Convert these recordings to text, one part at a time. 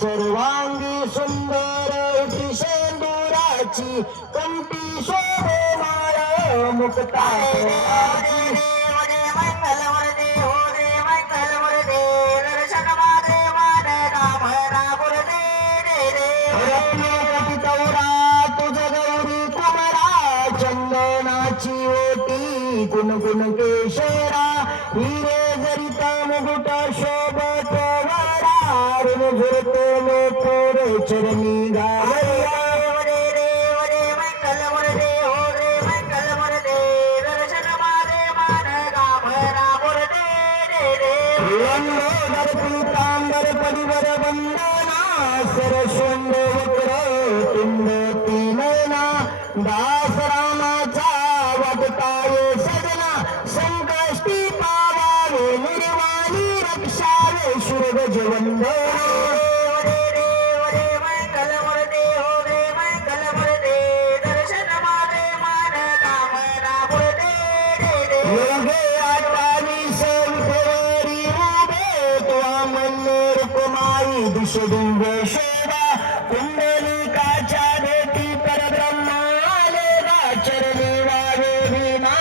सर्वांगी सुंदर शेंदुराची कंठी शोभे माळ मुक्ताची चंदनाची ओटी गुणगुण केशरा हिरे जरिता मुकुट शोभत वरार झुरतो लोकोर चरणी गावया लंबोदर पीतांबर परिवर वंदना सरशृंग वक्र तुंड तीनयना दास रामाचा वाटताय सजना संकष्टी पावावे निर्वाणी रक्षावे शुरगज वंदना दिव्य शोभा कुंडलिकाच्या भेटी परब्रह्मा आले चरणी वावे भीमा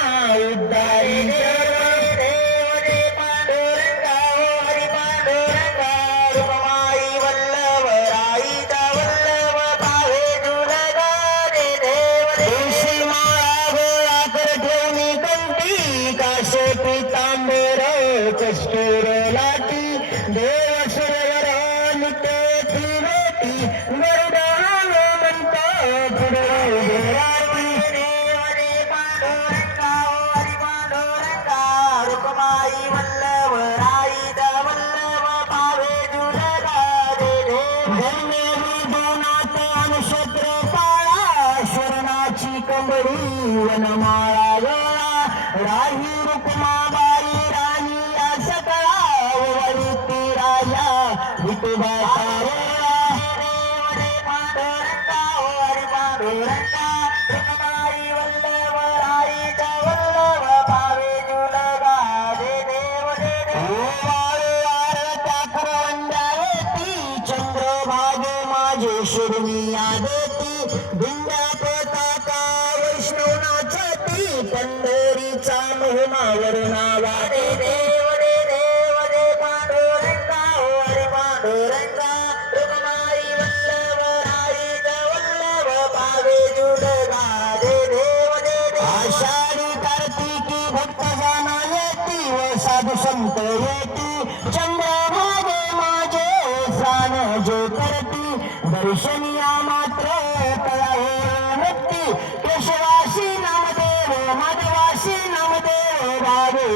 उद्धारी देव दे पांडुरंगा हरी पांडुरंगा रुक्माई वल्लभ राईचा वल्लभ पावे जुलगा रे देव देशी माळा गोळा कर ठेवणी कंठी काशे पितांबर कस्तूर लाटी देव सुरवर नित्य त्रिवेटी गरुड हनुमंत पुढे देवाती देव दे पांडुरंगा हरी पांडुरंगा रुक्माई वल्लभ राईचा वल्लभ पावे जुलगा रे देव धन्य विदुनाथ नक्षत्र पाळा शरणाची कंबरी वनमाळा गोळा राही रुक्माबाई राणी या सकळा वळीती राजा विठोबा सावळा देव रे पांडुरंगा हरी पांडुरंगा रुक्माई वल्लभ राईचा वल्लभ पावे जुलगा रे देव त्या करवंडावरती चंद्रभागे माझे शिरमिया देती भिंड्या पताका वैष्णवनाथी पंढरीचा महिमा वर्णावा रे देव दे पांडुरंगा हरी पांडुरंगा रुक्माई वल्लभ राईचा वल्लभ पावे जुलगा रे देव आषाढी कार्तिकी भक्त जाना येती व साधू संत येती चंद्रभागे माझे स्नान जो करती दर्शनिया मात्र कळावे मुक्ती केशवासी नामदेव माधवासी नामदेव बाबू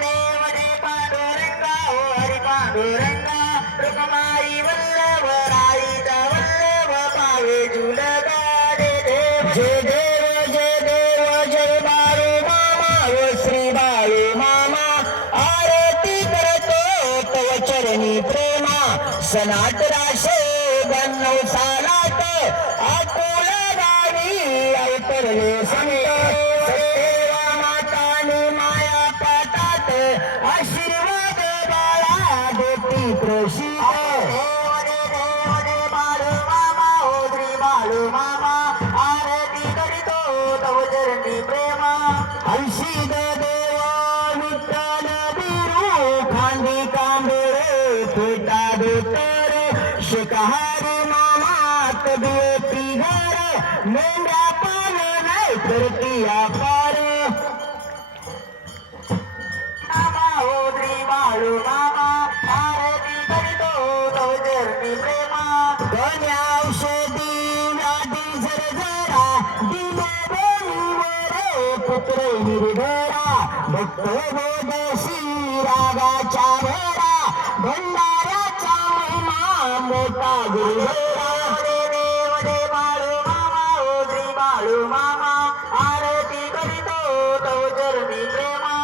देव दे पांडुरंगा हरी पांडुरंगा रुक्माई वल्लभ राईचा वल्लभ पावे जुलगा रे देव जय बाळू मामा व श्री बाळू मामा आरती करतो तव चरणी प्रेमा सनाट राशे 92 सालात अकोला गावी अवतरले संत सत्यवा मातानी माया पाटात आशीर्वाद बाळा देती प्रसिद्ध देव दे बाळू मामा हो श्री बाळू मामा आरती करीतो तव चरणी प्रेमा हंसीद देवा विठ्ठल बिरू खांदी कांबळे पेटा बेतर शिकहारी मामा कधी घर मेंढ्या पान नाही करती अपार मामा हो श्री बाळू मामा आरती करीतो तव चरणी प्रेमा गण्या औषधी व्याधी जरा दिले बेनीवर पुत्र निर्भरा भक्त बोधशी रागाच्या भरा भंडाऱ्याचा महिमा मोठा गुरुभरा देव दे बाळू मामा हो श्री बाळू मामा आरती करीतो तव चरणी प्रेमा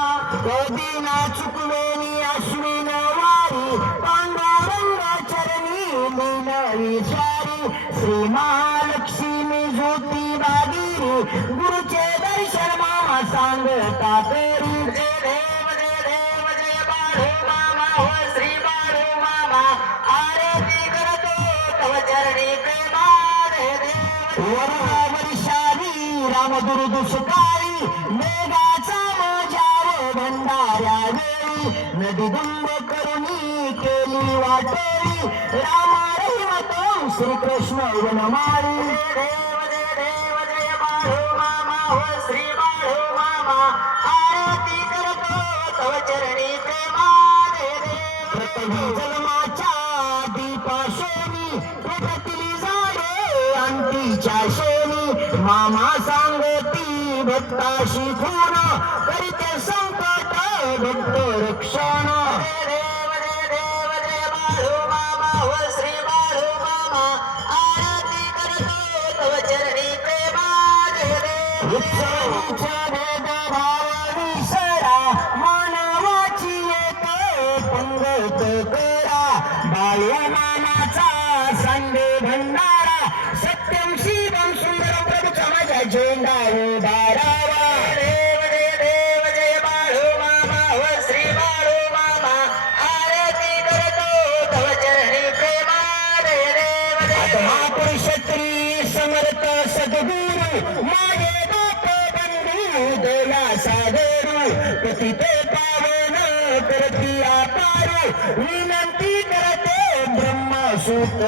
कधी ना चुकवेनी अश्विन वारी पांडुरंग चरणी लीन विचारी श्री महालक्ष्मी ज्योती बागिरी गुरुचे दर्शन मामा सांगता करी देव जय बाळू मामा हो श्री बाळू मामा आरती करतो तव चरणी प्रेमा रे देव वर्षावी रामदुर्ग सुकारी मेघाचा मजाव भंडाऱ्या वेळी नदी दुंब करुणी केली वाटोळी रामा रहिमतो श्रीकृष्ण वनमाळी देव जय बाळू मामा हो श्री बाळू मामा आरती करतो तव चरणी प्रेमा रे देव जन्माच्या दीपाशोनी पेटतील झाडे अंतीच्या शेणी मामा सांगती भक्ताशी खून करीते संकट भक्त रक्षण देव जय बाळू मामा हो श्री बाळू मामा आरती करतो तव चरणी प्रेमा रे उत्सवाचा भेद भाव विसरा मानवाची एक पंगत करा बाळू मामाचा संडे भंडारा सत्यम शिवम सुंदरम प्रभूचा माझ्या झेंडा उभारावा देव जय बाळू मामा हो श्री बाळू मामा माझे बाप बंधू दया सागरू पतित पावन करती आकारू विनंती करते ब्रह्मसूत